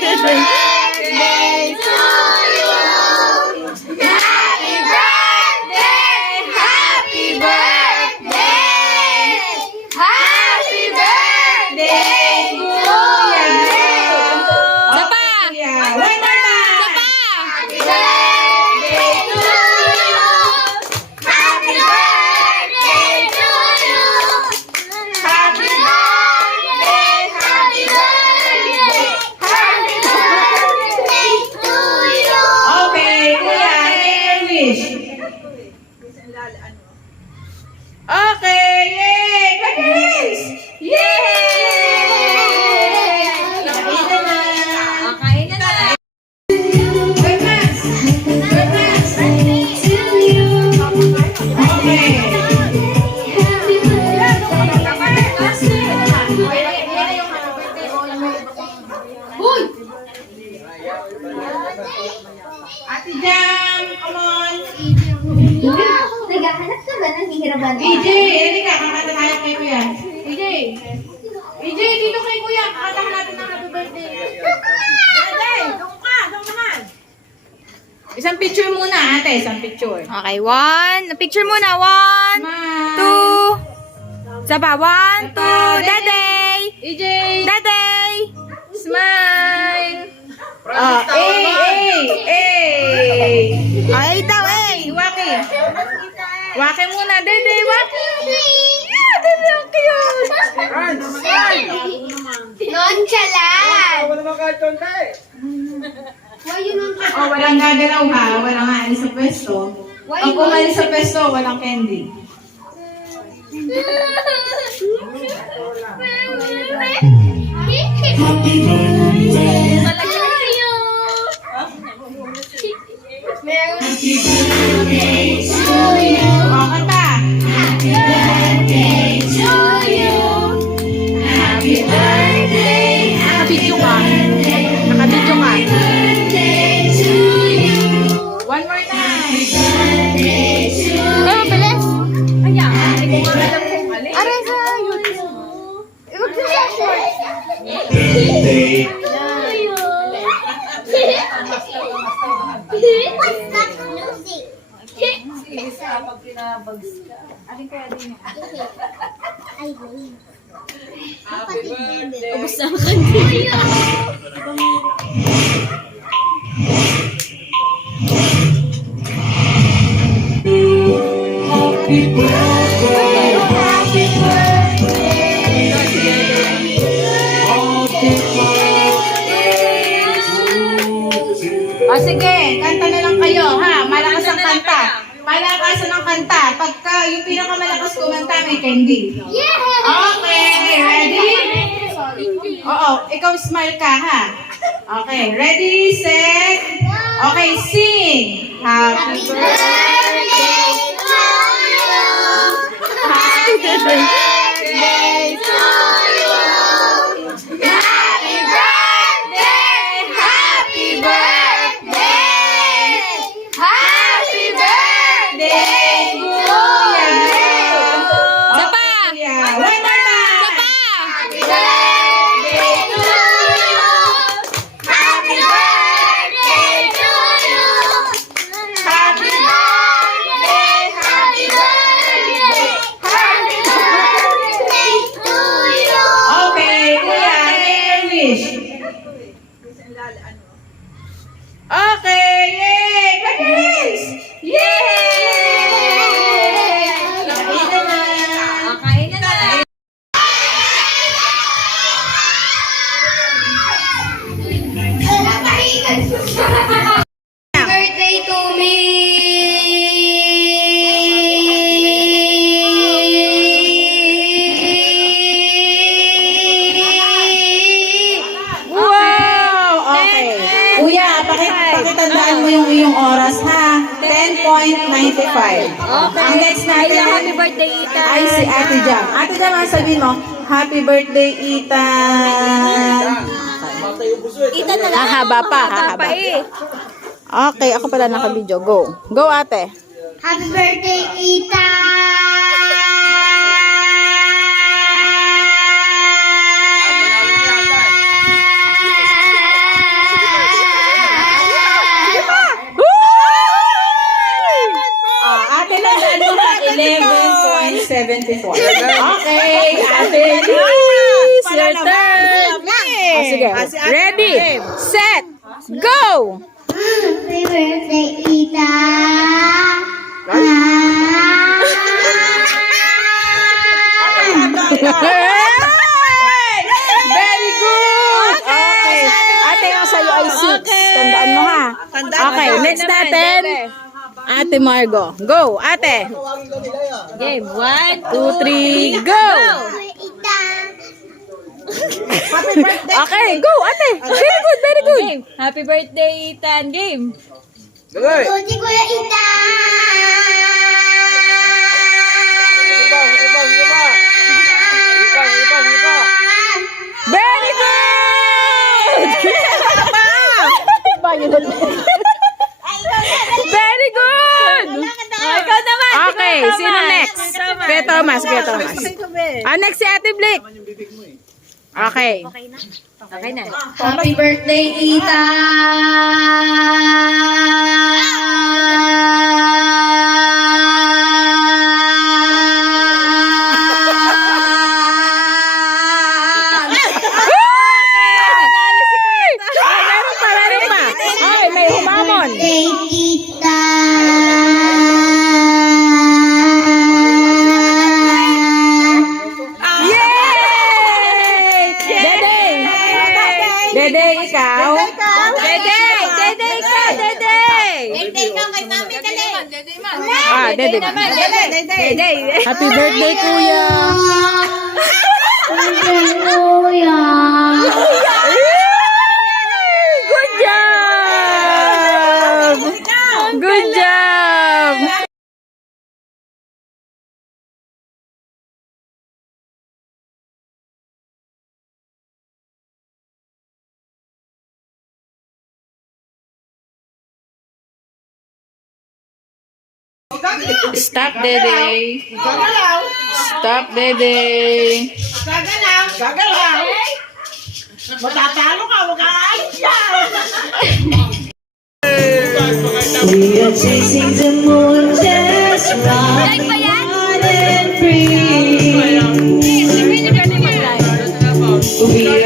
birthday to you. Happy birthday, happy birthday. Happy birthday to you. Sapa! One more time. Happy birthday to you. Happy birthday to you. Happy birthday, happy birthday. Happy birthday to you. Okay, kuya, wish. Okay, yay! Congratulations! Yay! Kain na na. Kain na na. Good mass! Good mass! Okay. Ate Jam, come on! Naghahanap ka ba ng hihiraban? EJ, halika, kakanta tayo kay kuya. EJ! EJ, dito kay kuya, kakanta natin ng happy birthday. Dede, doon ka naman. Isang picture muna, ate, isang picture. Okay, one. Picture muna. One, Smile. two. Sapa, one, two. Dede! EJ! Dede! Smile! Ay, daw, eh! Waki! Waki muna, Dede, waki! Yeah, Dede, ang cute! Nonchalant! Oh, walang gagalaw ha, walang aalis sa pwesto. Pag umalis sa pwesto, walang candy. Oh, kanta! Nakabidyo ka. Nakabidyo ka. One more time. Oh, bilis! Kaya, hindi ko nga alam kung alin. Aray sa YouTube. What's that music? Ay, wait. Ubus na ang kanina. O sige, kanta na lang kayo ha. Malakas ang kanta. Palakasan ng kanta. Pagka yung pinakamalakas kumanta, may candy. Okay, ready? Oo, ikaw smile ka ha. Okay, ready, set. Okay, sing. Happy birthday to you. Happy birthday to you. Happy birthday, happy birthday. Happy birthday to you. Sapa! Yeah, one more time. Sapa! Happy birthday to you. Happy birthday to you. Happy birthday, happy birthday. Happy birthday to you. Okay, kuya, wish. Okay, yay! Congratulations! Yay! Kain na na. Kain na na. Birthday to me! Wow! Okay. Kuya, pakitandaan mo yung iyong oras ha. 10.95. Ang next natin Happy birthday, Ita. ay si Ate Jam. Ate Jam, ang sabihin mo, Happy birthday, Ethan. Ita na lang. Hahaba pa, hahaba. eh. Okay, ako pala naka-video. Go. Go, ate. Happy birthday, Ethan! Ready, set, go! Happy birthday, Ita. Very good! Okay. Ate, yung sa'yo ay 6. Tandaan mo ha. Okay, next natin. Ate Margo. Go, ate. Game. 1, 2, 3, go! Ita. Okay, go, ate. Very good, very good. Game. Happy birthday, Ethan. Game. Tuti Kuya Ita. Very good! Very good! Ikaw naman. Okay, sino next? Kuya Thomas, Kuya Thomas. Next si Ate Blake. Okay. Okay na. Happy birthday, Ita. Meron pa, meron pa. Okay, may humamon. Birthday, Tita. Yay! Dede! Dede, ikaw? Dede! Dede, ikaw! Dede! Dede. Dede. Happy birthday, kuya! Kuya. Good job! Good job! Stop, Dede. Stop, Dede. Gagalaw! Matatalo ka, wag kang alis yan! We are chasing the moon, just running on and free. We